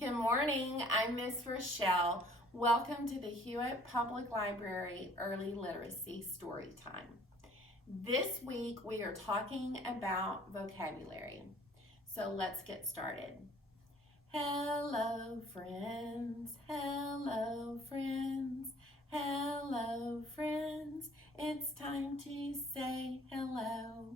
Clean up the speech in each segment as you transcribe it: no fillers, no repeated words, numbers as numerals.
Good morning. I'm Miss Rochelle. Welcome to the Hewitt Public Library Early Literacy Story Time. This week we are talking about vocabulary. So let's get started. Hello, friends. Hello, friends. Hello, friends. It's time to say hello.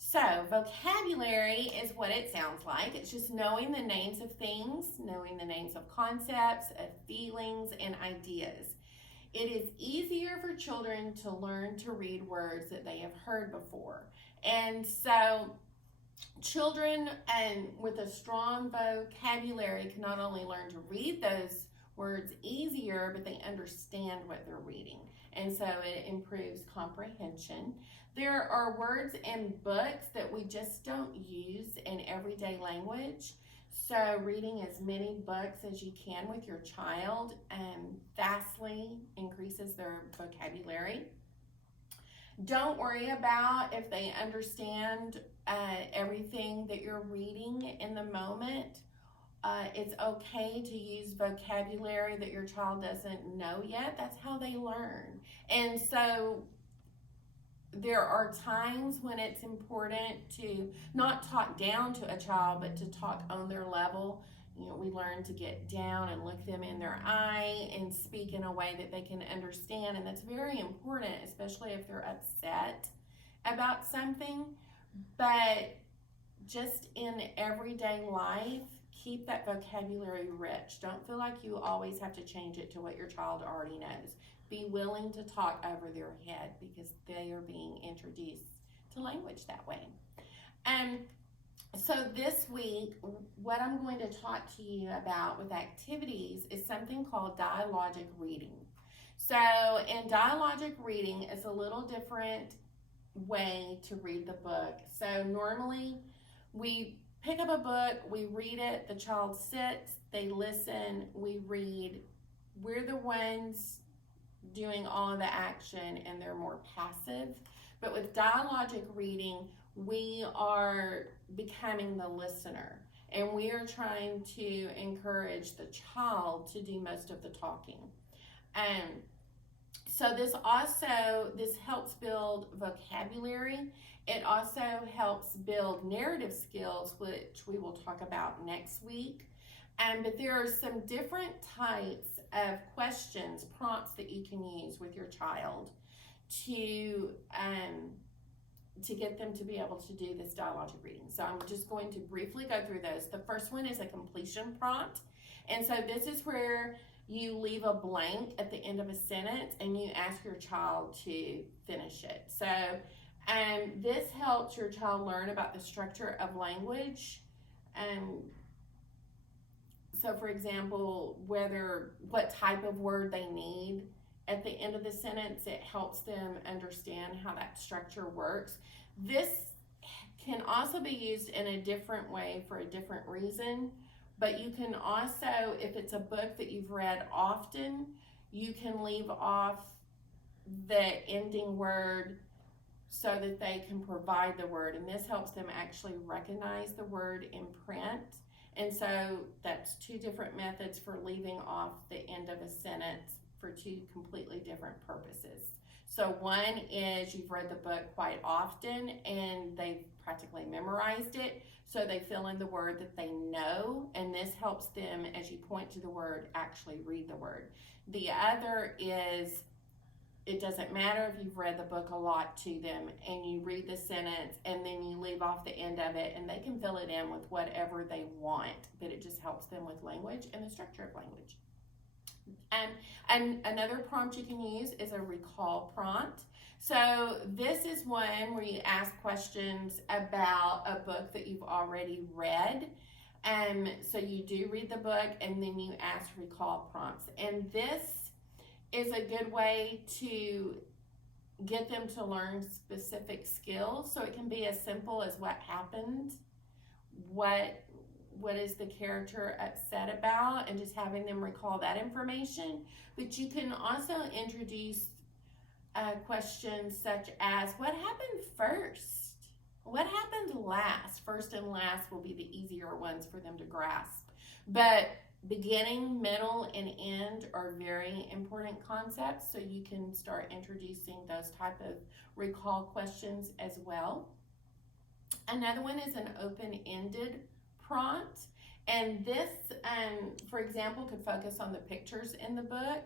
So, vocabulary is what it sounds like. It's just knowing the names of things, knowing the names of concepts, of feelings, and ideas. It is easier for children to learn to read words that they have heard before. And so, children with a strong vocabulary can not only learn to read those words easier, but they understand what they're reading. And so it improves comprehension. There are words in books that we just don't use in everyday language. So reading as many books as you can with your child vastly increases their vocabulary. Don't worry about if they understand everything that you're reading in the moment. It's okay to use vocabulary that your child doesn't know yet. That's how they learn. And so there are times when it's important to not talk down to a child, but to talk on their level. We learn to get down and look them in their eye and speak in a way that they can understand. And that's very important, especially if they're upset about something. But just in everyday life, keep that vocabulary rich. Don't feel like you always have to change it to what your child already knows. Be willing to talk over their head because they are being introduced to language that way. And so this week, what I'm going to talk to you about with activities is something called dialogic reading. So in dialogic reading, it's a little different way to read the book. So normally we pick up a book, we read it, the child sits, they listen, we read. We're the ones doing all of the action and they're more passive. But with dialogic reading, we are becoming the listener and we are trying to encourage the child to do most of the talking. And so this helps build vocabulary. It also helps build narrative skills, which we will talk about next week. But there are some different types of questions, prompts that you can use with your child to get them to be able to do this dialogic reading. So I'm just going to briefly go through those. The first one is a completion prompt. And so this is where you leave a blank at the end of a sentence and you ask your child to finish it. So this helps your child learn about the structure of language. So for example, what type of word they need at the end of the sentence, it helps them understand how that structure works. This can also be used in a different way for a different reason, but you can also, if it's a book that you've read often, you can leave off the ending word so that they can provide the word, and this helps them actually recognize the word in print. And so that's two different methods for leaving off the end of a sentence for two completely different purposes. So one is you've read the book quite often and they've practically memorized it, so they fill in the word that they know, and this helps them, as you point to the word, actually read the word. The other is it doesn't matter if you've read the book a lot to them and you read the sentence and then you leave off the end of it and they can fill it in with whatever they want, but it just helps them with language and the structure of language. And another prompt you can use is a recall prompt. So this is one where you ask questions about a book that you've already read. So you do read the book and then you ask recall prompts. And this is a good way to get them to learn specific skills. So it can be as simple as what happened, what is the character upset about, and just having them recall that information. But you can also introduce questions such as what happened first? What happened last? First and last will be the easier ones for them to grasp. But beginning, middle, and end are very important concepts, so you can start introducing those type of recall questions as well. Another one is an open-ended prompt, and this, for example, could focus on the pictures in the book.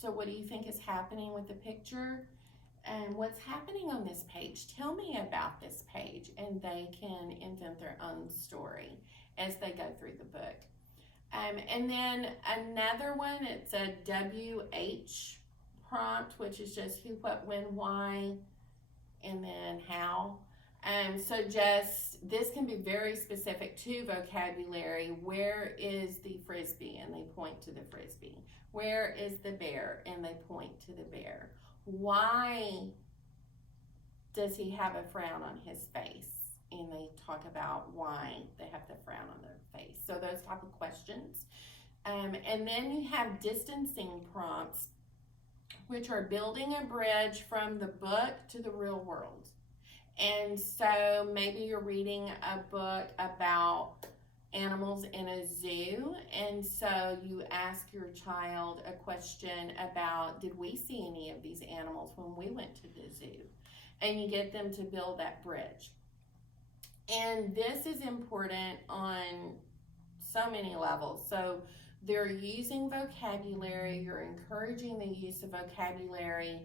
So what do you think is happening with the picture? And what's happening on this page? Tell me about this page, and they can invent their own story as they go through the book. And then another one, it's a WH prompt, which is just who, what, when, why, and then how. So just, this can be very specific to vocabulary. Where is the Frisbee? And they point to the Frisbee. Where is the bear? And they point to the bear. Why does he have a frown on his face? And they talk about why they have the frown on their face. So those type of questions. And then you have distancing prompts, which are building a bridge from the book to the real world. And so maybe you're reading a book about animals in a zoo, and so you ask your child a question about, did we see any of these animals when we went to the zoo? And you get them to build that bridge. And this is important on so many levels. So they're using vocabulary, you're encouraging the use of vocabulary.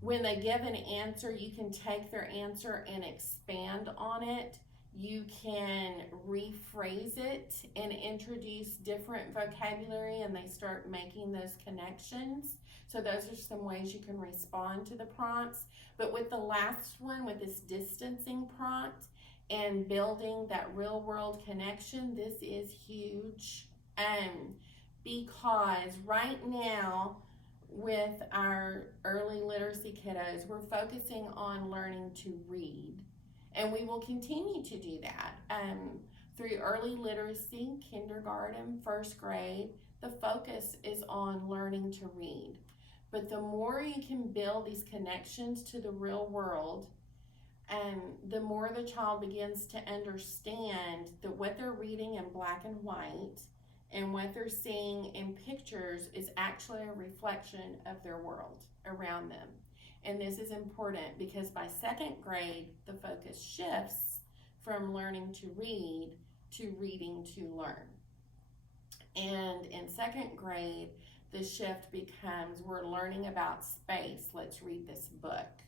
When they give an answer, you can take their answer and expand on it. You can rephrase it and introduce different vocabulary, and they start making those connections. So those are some ways you can respond to the prompts. But with the last one, with this distancing prompt and building that real world connection, this is huge. Because right now, with our early literacy kiddos, we're focusing on learning to read. And we will continue to do that. Through early literacy, kindergarten, first grade, the focus is on learning to read. But the more you can build these connections to the real world, the more the child begins to understand that what they're reading in black and white and what they're seeing in pictures is actually a reflection of their world around them. And this is important because by second grade, the focus shifts from learning to read to reading to learn. And in second grade, the shift becomes, we're learning about space, let's read this book.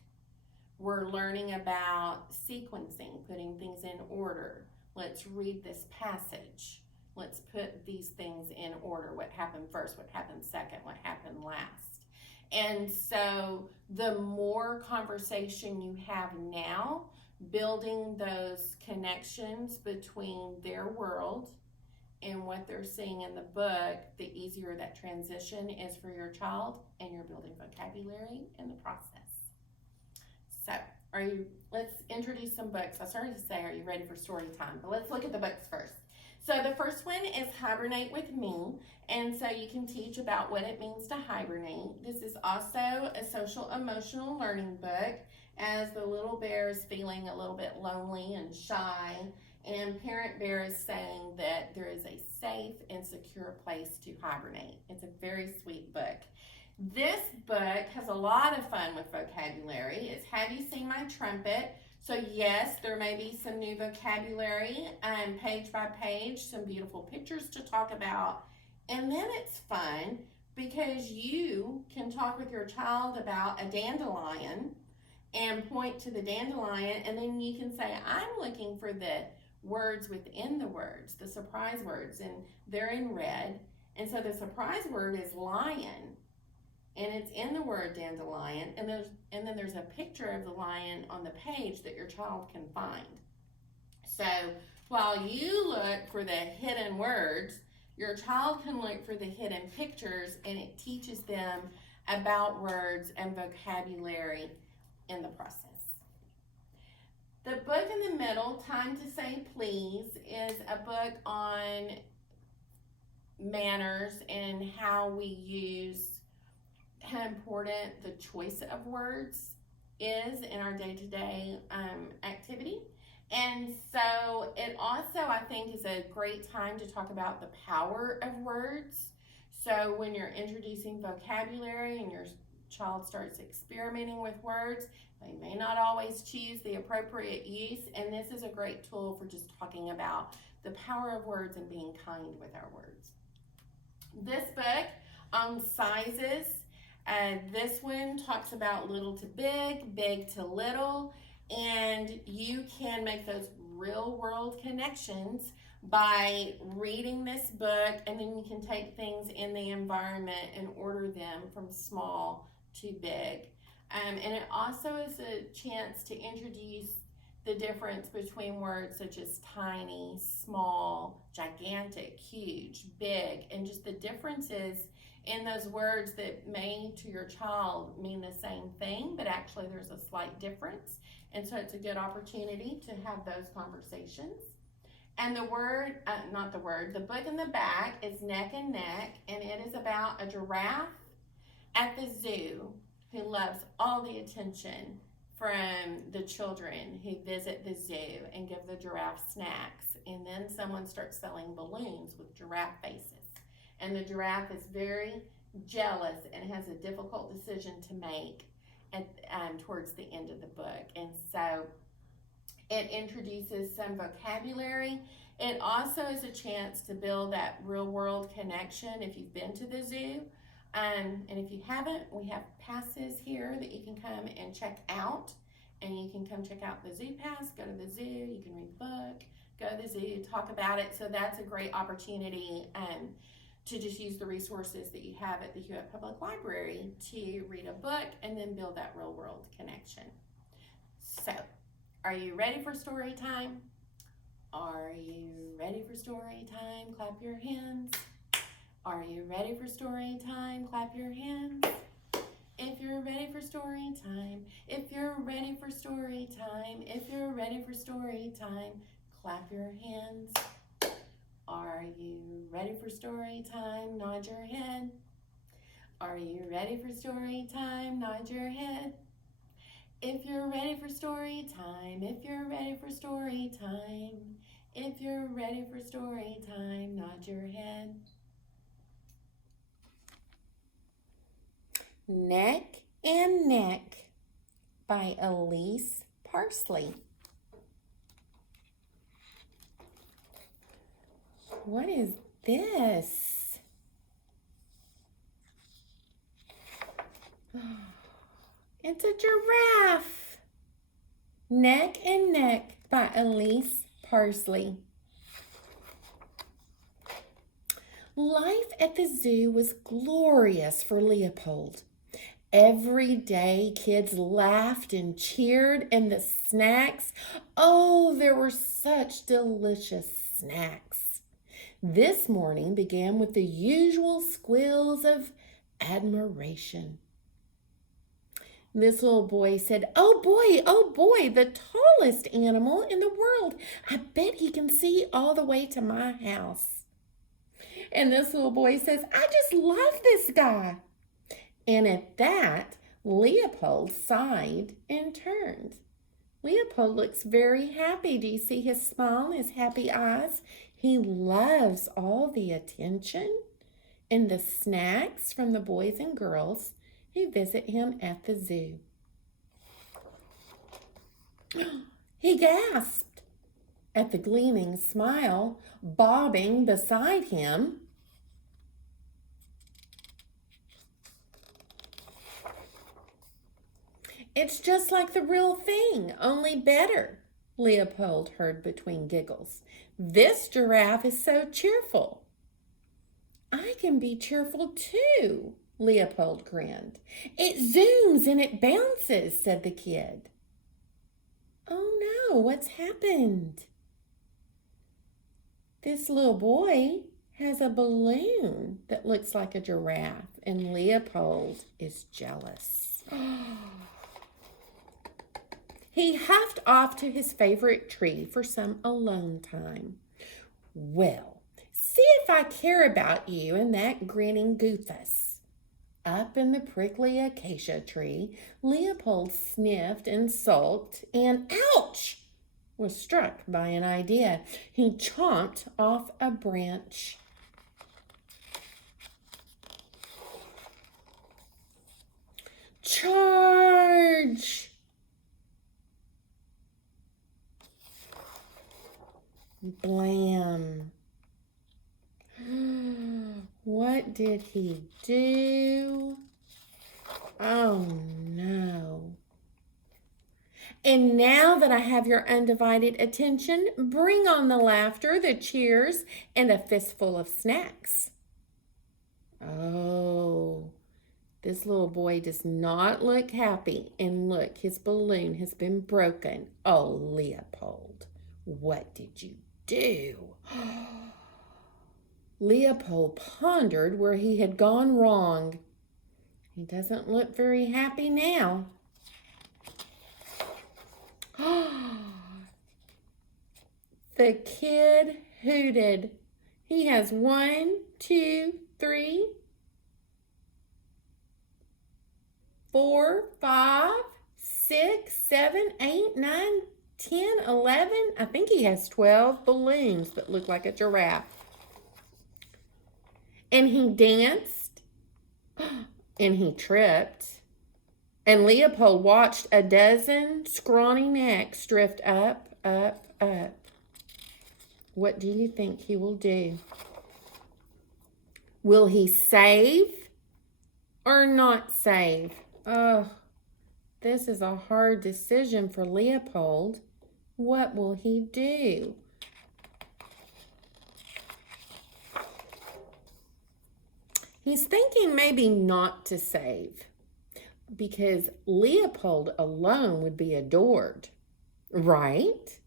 We're learning about sequencing, putting things in order. Let's read this passage. Let's put these things in order. What happened first, what happened second, what happened last. And so the more conversation you have now, building those connections between their world and what they're seeing in the book, the easier that transition is for your child, and you're building vocabulary in the process. So, let's introduce some books. I started to say, are you ready for story time? But let's look at the books first. So the first one is Hibernate with Me, and so you can teach about what it means to hibernate. This is also a social emotional learning book, as the little bear is feeling a little bit lonely and shy, and parent bear is saying that there is a safe and secure place to hibernate. It's a very sweet book. This book has a lot of fun with vocabulary. It's Have You Seen My Trumpet? So yes, there may be some new vocabulary, page by page, some beautiful pictures to talk about. And then it's fun because you can talk with your child about a dandelion and point to the dandelion, and then you can say, I'm looking for the words within the words, the surprise words, and they're in red. And so the surprise word is lion. And it's in the word dandelion, and then there's a picture of the lion on the page that your child can find. So while you look for the hidden words, your child can look for the hidden pictures, and it teaches them about words and vocabulary in the process. The book in the middle, Time to Say Please, is a book on manners and how important the choice of words is in our day-to-day activity. And so it also, I think, is a great time to talk about the power of words. So when you're introducing vocabulary and your child starts experimenting with words, they may not always choose the appropriate use, and this is a great tool for just talking about the power of words and being kind with our words. This book on sizes, this one talks about little to big, big to little, and you can make those real world connections by reading this book, and then you can take things in the environment and order them from small to big. And it also is a chance to introduce the difference between words such as tiny, small, gigantic, huge, big, and just the differences in those words that may to your child mean the same thing, but actually there's a slight difference. And so it's a good opportunity to have those conversations. And the book in the back is Neck and Neck, and it is about a giraffe at the zoo who loves all the attention from the children who visit the zoo and give the giraffe snacks. And then someone starts selling balloons with giraffe faces. And the giraffe is very jealous and has a difficult decision to make towards the end of the book. And so it introduces some vocabulary. It also is a chance to build that real world connection if you've been to the zoo. And if you haven't, we have passes here that you can come and check out. And you can come check out the zoo pass, go to the zoo, you can read the book, go to the zoo, talk about it. So that's a great opportunity to just use the resources that you have at the Hewitt Public Library to read a book and then build that real world connection. So, are you ready for story time? Are you ready for story time? Clap your hands. Are you ready for story time? Clap your hands. If you're ready for story time, if you're ready for story time, if you're ready for story time, clap your hands. Are you ready for story time? Nod your head. Are you ready for story time? Nod your head. If you're ready for story time, if you're ready for story time, if you're ready for story time, nod your head. Neck and Neck by Elise Parsley. What is this? It's a giraffe. Neck and Neck by Elise Parsley. Life at the zoo was glorious for Leopold. Every day, kids laughed and cheered, and the snacks, oh, there were such delicious snacks. This morning began with the usual squeals of admiration. This little boy said, oh boy, the tallest animal in the world. I bet he can see all the way to my house. And this little boy says, I just love this guy. And at that, Leopold sighed and turned. Leopold looks very happy. Do you see his smile and his happy eyes? He loves all the attention and the snacks from the boys and girls who visit him at the zoo. He gasped at the gleaming smile bobbing beside him. It's just like the real thing, only better, Leopold heard between giggles. This giraffe is so cheerful. I can be cheerful too, Leopold grinned. It zooms and it bounces, said the kid. Oh no, what's happened? This little boy has a balloon that looks like a giraffe, and Leopold is jealous. He huffed off to his favorite tree for some alone time. Well, see if I care about you and that grinning goofus. Up in the prickly acacia tree, Leopold sniffed and sulked and, ouch! was struck by an idea. He chomped off a branch. Charge! Blam. What did he do? Oh no. And now that I have your undivided attention, bring on the laughter, the cheers, and a fistful of snacks. Oh, this little boy does not look happy. And look, his balloon has been broken. Oh, Leopold, what did you do? Leopold pondered where he had gone wrong. He doesn't look very happy now. The kid hooted. He has 1, 2, 3, 4, 5, 6, 7, 8, 9, 10, 11. I think he has 12 balloons that look like a giraffe. And he danced. And he tripped. And Leopold watched a dozen scrawny necks drift up, up, up. What do you think he will do? Will he save or not save? Oh, this is a hard decision for Leopold. What will he do? He's thinking maybe not to save because Leopold alone would be adored, right?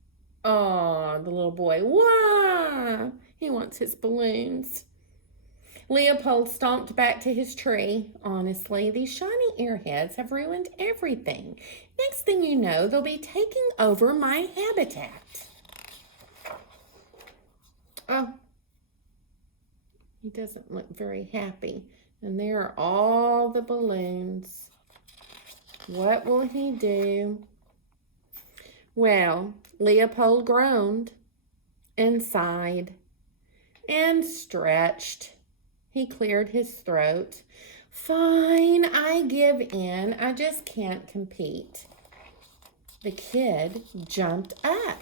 Oh, the little boy, why? He wants his balloons. Leopold stomped back to his tree. Honestly, these shiny airheads have ruined everything. Next thing you know, they'll be taking over my habitat. Oh, he doesn't look very happy. And there are all the balloons. What will he do? Well, Leopold groaned and sighed and stretched. He cleared his throat. Fine, I give in. I just can't compete. The kid jumped up.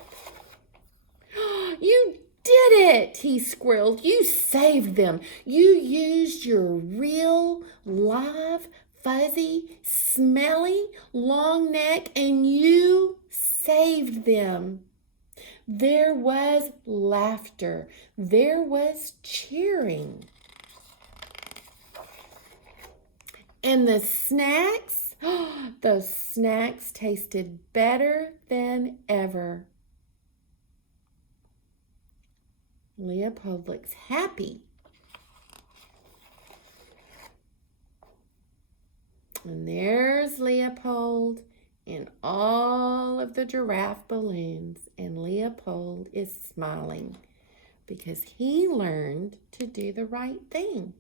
You did it, he squealed. You saved them. You used your real, live, fuzzy, smelly, long neck, and you saved them. There was laughter. There was cheering. And the snacks, those snacks tasted better than ever. Leopold looks happy. And there's Leopold and all of the giraffe balloons. And Leopold is smiling because he learned to do the right thing.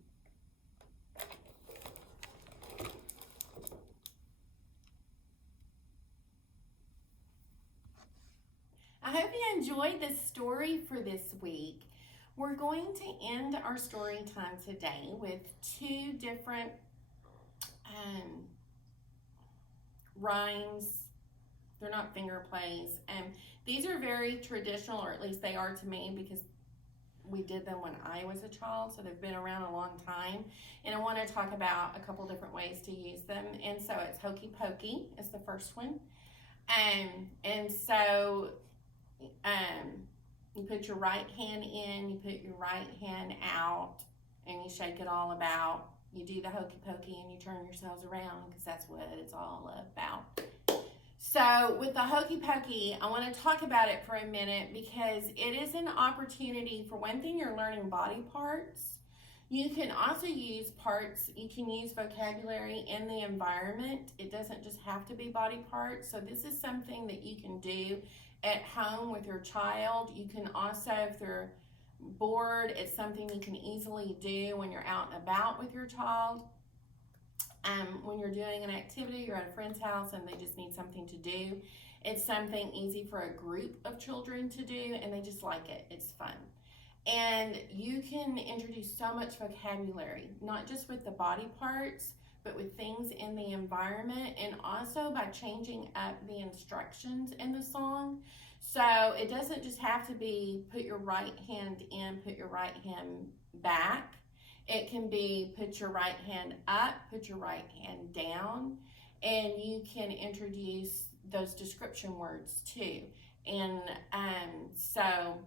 I hope you enjoyed this story for this week. We're going to end our story time today with 2 different rhymes. They're not finger plays. These are very traditional, or at least they are to me, because we did them when I was a child, so they've been around a long time. And I want to talk about a couple different ways to use them. And so it's hokey pokey is the first one. And so you put your right hand in, you put your right hand out, and you shake it all about. You do the hokey pokey and you turn yourselves around because that's what it's all about. So with the hokey pokey, I want to talk about it for a minute because it is an opportunity. For one thing, you're learning body parts. You can also use parts, you can use vocabulary in the environment. It doesn't just have to be body parts. So this is something that you can do at home with your child. You can also, if they're bored, it's something you can easily do when you're out and about with your child. When you're doing an activity, you're at a friend's house and they just need something to do. It's something easy for a group of children to do, and they just like it. It's fun. And you can introduce so much vocabulary, not just with the body parts, but with things in the environment, and also by changing up the instructions in the song. So it doesn't just have to be put your right hand in, put your right hand back. It can be put your right hand up, put your right hand down, and you can introduce those description words too. And so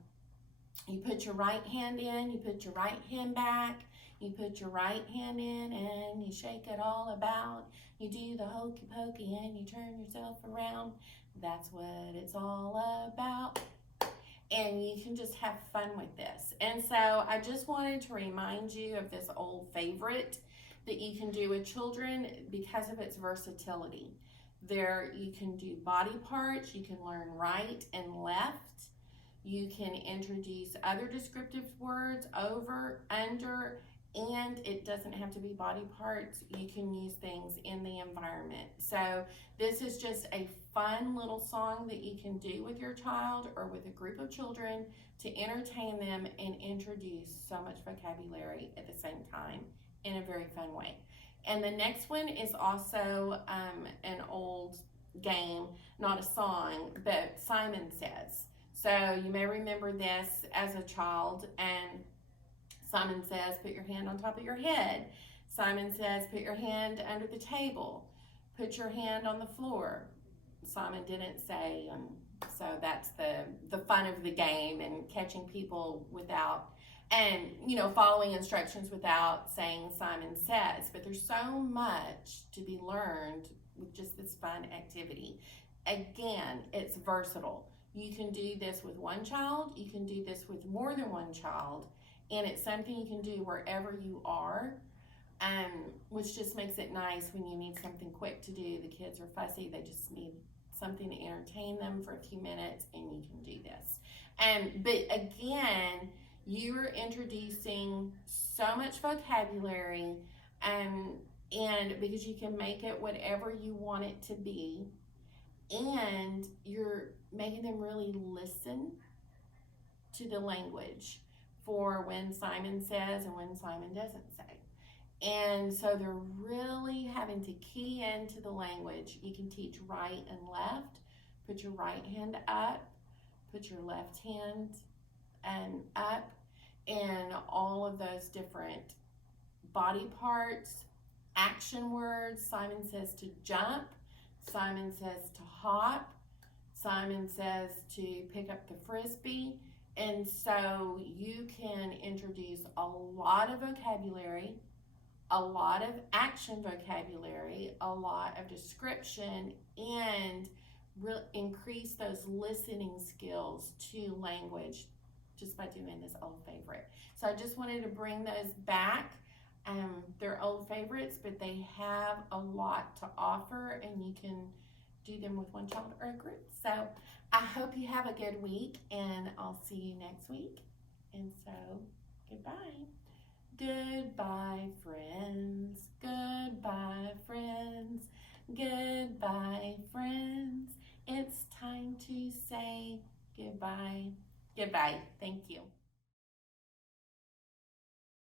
you put your right hand in, you put your right hand back, you put your right hand in and you shake it all about. You do the hokey pokey and you turn yourself around. That's what it's all about. And you can just have fun with this. And so I just wanted to remind you of this old favorite that you can do with children because of its versatility. There you can do body parts, you can learn right and left. You can introduce other descriptive words, over, under, and it doesn't have to be body parts. You can use things in the environment. So this is just a fun little song that you can do with your child or with a group of children to entertain them and introduce so much vocabulary at the same time in a very fun way. And the next one is also an old game, not a song, but Simon Says. So you may remember this as a child, and Simon says, put your hand on top of your head. Simon says, put your hand under the table. Put your hand on the floor. Simon didn't say, so that's the fun of the game, and catching people without, and following instructions without saying Simon says. But there's so much to be learned with just this fun activity. Again, it's versatile. You can do this with one child, you can do this with more than one child, and it's something you can do wherever you are, which just makes it nice when you need something quick to do. The kids are fussy, they just need something to entertain them for a few minutes, and you can do this. But again, you're introducing so much vocabulary, and because you can make it whatever you want it to be, and you're making them really listen to the language for when Simon says and when Simon doesn't say. And so they're really having to key into the language. You can teach right and left. Put your right hand up, put your left hand and up, and all of those different body parts, action words. Simon says to jump. Simon says to hop. Simon says to pick up the frisbee. And so you can introduce a lot of vocabulary, a lot of action vocabulary, a lot of description, and increase those listening skills to language just by doing this old favorite. So I just wanted to bring those back. They're old favorites, but they have a lot to offer, and you can do them with one child or a group. So I hope you have a good week, and I'll see you next week. And so, goodbye. Goodbye, friends. Goodbye, friends. Goodbye, friends. It's time to say goodbye. Goodbye.